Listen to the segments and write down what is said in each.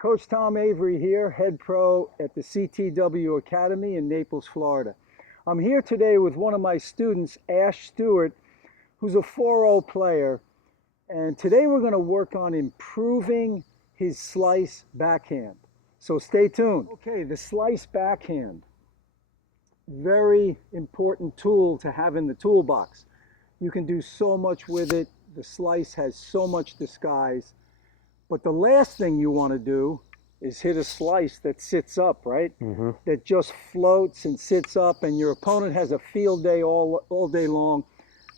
Coach Tom Avery here, head pro at the CTW Academy in Naples, Florida. I'm here today with one of my students, Ash Stewart, who's a 4-0 player. And today we're going to work on improving his slice backhand. So stay tuned. Okay, the slice backhand. Very important tool to have in the toolbox. You can do so much with it. The slice has so much disguise. But the last thing you want to do is hit a slice that sits up, right? That just floats and sits up, and your opponent has a field day all day long.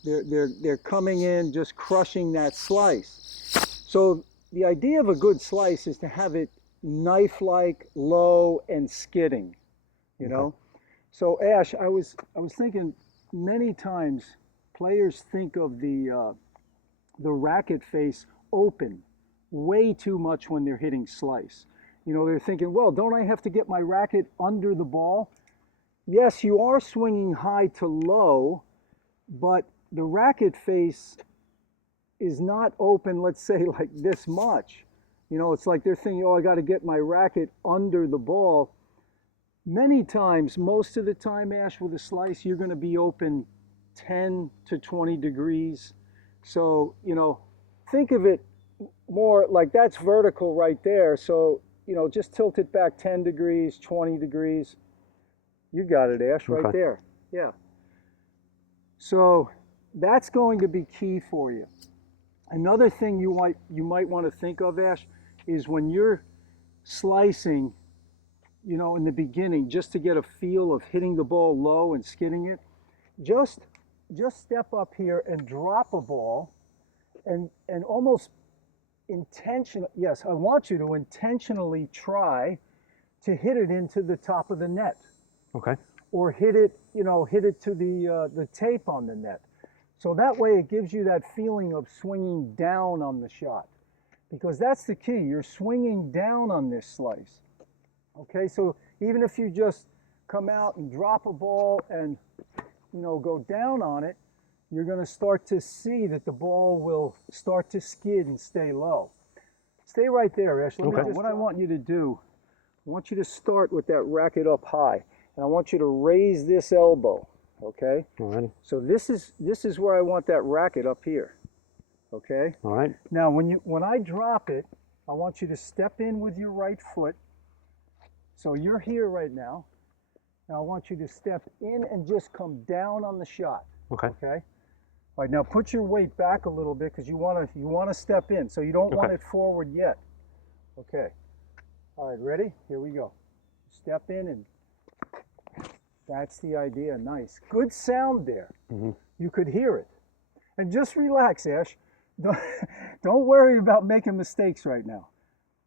They're coming in, just crushing that slice. So the idea of a good slice is to have it knife-like, low, and skidding, you know? So Ash, I was thinking many times players think of the racket face open way too much when they're hitting slice. You know, they're thinking, well, don't I have to get my racket under the ball? Yes, you are swinging high to low, but the racket face is not open, let's say, like this much. You know, it's like they're thinking, oh, I got to get my racket under the ball. Many times, most of the time, Ash, with a slice, you're going to be open 10 to 20 degrees. So, you know, think of it more like that's vertical right there. So, you know, just tilt it back 10 degrees, 20 degrees. You got it, Ash, right there. Yeah. So that's going to be key for you. Another thing you might want to think of, Ash, is when you're slicing, you know, in the beginning, just to get a feel of hitting the ball low and skidding it, just step up here and drop a ball and almost yes, I want you to intentionally try to hit it into the top of the net. Okay. Or hit it, you know, hit it to the tape on the net. So that way it gives you that feeling of swinging down on the shot. Because that's the key, you're swinging down on this slice. Okay, so even if you just come out and drop a ball and, you know, go down on it, you're going to start to see that the ball will start to skid and stay low. Stay right there, Ash. What I want you to do, I want you to start with that racket up high. And I want you to raise this elbow, okay? All right. So this is where I want that racket up here, okay? All right. Now, when I drop it, I want you to step in with your right foot. So you're here right now. Now I want you to step in and just come down on the shot. Okay. Okay. All right. Now put your weight back a little bit because you want to step in. So you don't want it forward yet. Okay. All right. Ready? Here we go. Step in and that's the idea. Nice. Good sound there. You could hear it. And just relax, Ash. Don't worry about making mistakes right now.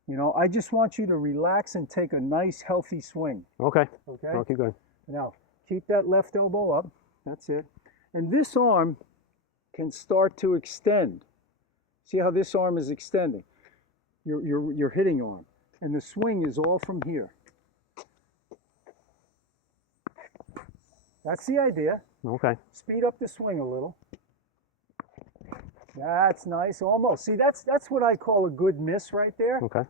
You know, I just want you to relax and take a nice, healthy swing. Okay. Okay? I'll keep going. Now, keep that left elbow up. That's it. And this arm can start to extend. See how this arm is extending? Your hitting arm. And the swing is all from here. That's the idea. Okay. Speed up the swing a little. That's nice, almost. See, that's what I call a good miss right there. Okay.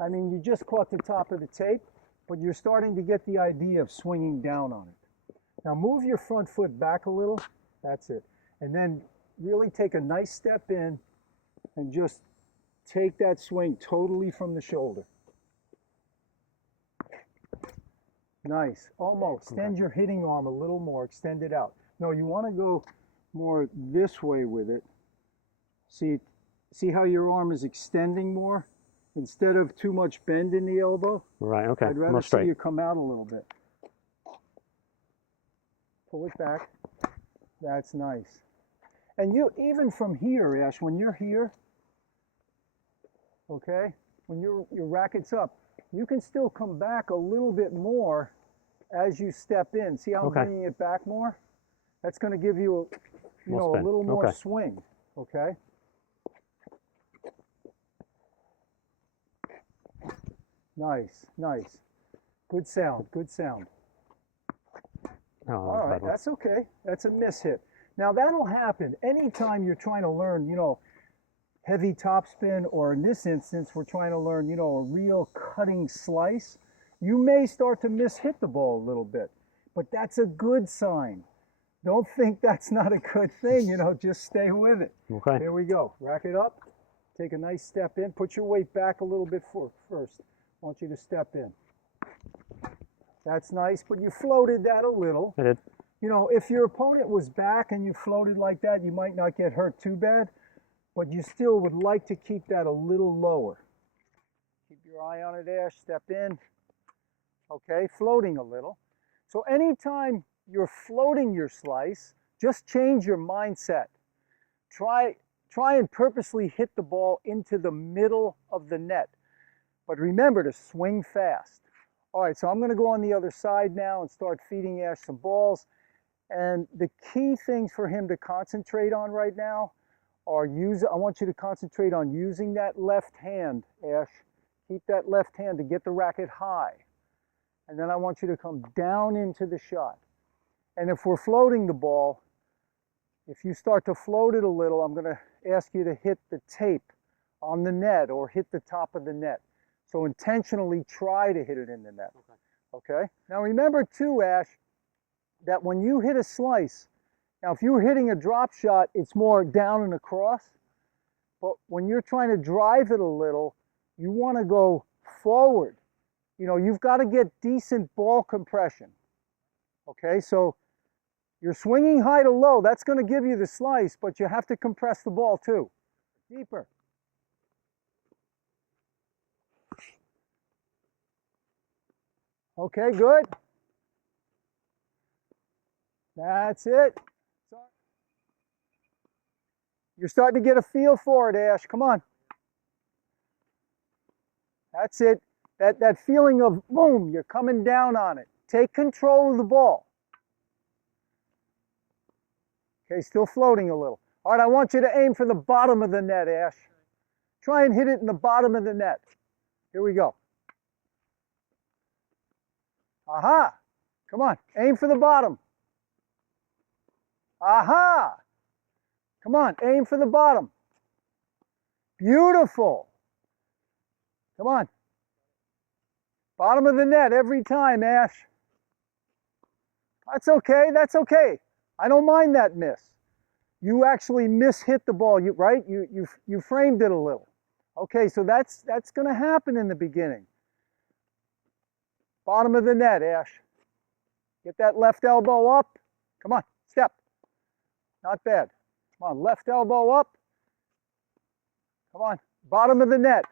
I mean, you just caught the top of the tape, but you're starting to get the idea of swinging down on it. Now move your front foot back a little. That's it. And then really take a nice step in and just take that swing totally from the shoulder. Nice, almost. Extend your hitting arm a little more, extend it out. No, you want to go more this way with it. See how your arm is extending more? Instead of too much bend in the elbow? Right, okay. I'd rather see you come out a little bit. Pull it back. That's nice. And you, even from here, Ash, when you're here, okay, when your racket's up, you can still come back a little bit more as you step in. See how I'm bringing it back more? That's going to give you a little more swing, okay? Nice, nice. Good sound, good sound. All right, that's okay. That's a miss hit. Now that'll happen anytime you're trying to learn, you know, heavy topspin, or in this instance, we're trying to learn, you know, a real cutting slice, you may start to hit the ball a little bit, but that's a good sign. Don't think that's not a good thing, you know, just stay with it. Okay. Here we go. Rack it up. Take a nice step in. Put your weight back a little bit first. I want you to step in. That's nice, but you floated that a little. I did. You know, if your opponent was back and you floated like that, you might not get hurt too bad, but you still would like to keep that a little lower. Keep your eye on it, Ash. Step in. Okay, floating a little. So anytime you're floating your slice, just change your mindset. Try and purposely hit the ball into the middle of the net. But remember to swing fast. All right, so I'm going to go on the other side now and start feeding Ash some balls. And the key things for him to concentrate on right now are I want you to concentrate on using that left hand, Ash. Keep that left hand to get the racket high. And then I want you to come down into the shot. And if we're floating the ball, if you start to float it a little, I'm going to ask you to hit the tape on the net or hit the top of the net. So intentionally try to hit it in the net. Okay? Now remember too, Ash, that when you hit a slice, now if you're hitting a drop shot, it's more down and across. But when you're trying to drive it a little, you want to go forward. You know, you've got to get decent ball compression. Okay, so you're swinging high to low. That's going to give you the slice, but you have to compress the ball too. Deeper. Okay, good. That's it. You're starting to get a feel for it, Ash. Come on. That's it. That feeling of boom, you're coming down on it. Take control of the ball. Okay, still floating a little. All right, I want you to aim for the bottom of the net, Ash. Try and hit it in the bottom of the net. Here we go. Aha! Come on, aim for the bottom. Aha! Come on, aim for the bottom. Beautiful. Come on. Bottom of the net every time, Ash. That's okay, that's okay. I don't mind that miss. You actually hit the ball, right? You framed it a little. Okay, so that's going to happen in the beginning. Bottom of the net, Ash. Get that left elbow up. Come on, step. Not bad. Come on, left elbow up. Come on, bottom of the net.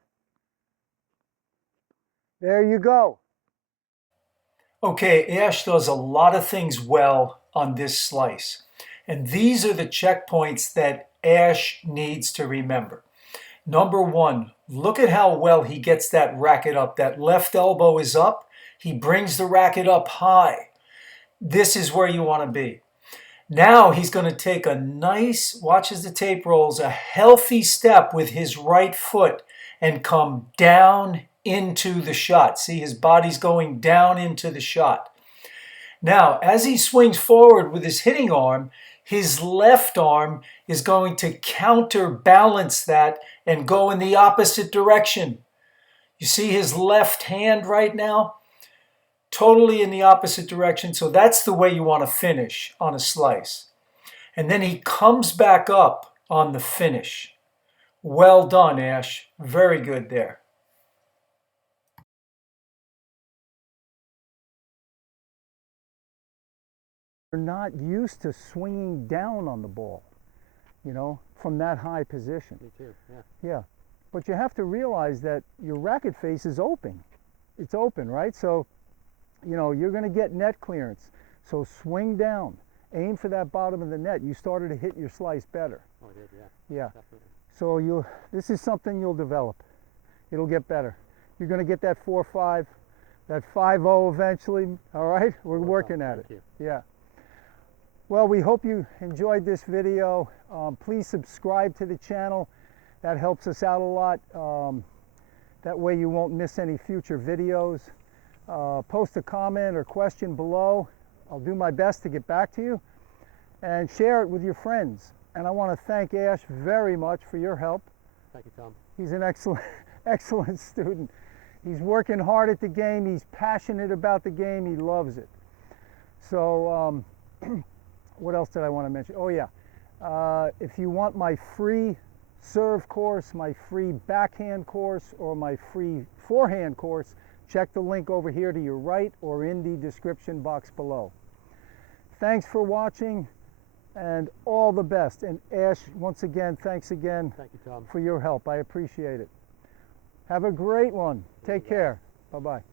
There you go. Okay, Ash does a lot of things well on this slice. And these are the checkpoints that Ash needs to remember. Number one, look at how well he gets that racket up. That left elbow is up. He brings the racket up high. This is where you want to be. Now he's going to take a nice, watch as the tape rolls, a healthy step with his right foot and come down into the shot. See, his body's going down into the shot. Now, as he swings forward with his hitting arm, his left arm is going to counterbalance that and go in the opposite direction. You see his left hand right now? Totally in the opposite direction. So that's the way you want to finish on a slice. And then he comes back up on the finish. Well done, Ash. Very good there. You're not used to swinging down on the ball, you know, from that high position. Me too, yeah. Yeah, but you have to realize that your racket face is open. It's open, right? So, you know, you're going to get net clearance. So swing down, aim for that bottom of the net. You started to hit your slice better. Oh, I did, yeah. Yeah. Definitely. So this is something you'll develop. It'll get better. You're going to get that 4-5, that 5-0 eventually. All right, we're working at it. Thank you. Yeah. Well, we hope you enjoyed this video. Please subscribe to the channel. That helps us out a lot. That way you won't miss any future videos. Post a comment or question below. I'll do my best to get back to you. And share it with your friends. And I want to thank Ash very much for your help. Thank you, Tom. He's an excellent, excellent student. He's working hard at the game. He's passionate about the game. He loves it. So, what else did I want to mention? Oh yeah, if you want my free serve course, my free backhand course, or my free forehand course, check the link over here to your right or in the description box below. Thanks for watching and all the best. And Ash, once again, thanks again Thank you, Tom. for your help. I appreciate it. Have a great one. Take care. Bye-bye.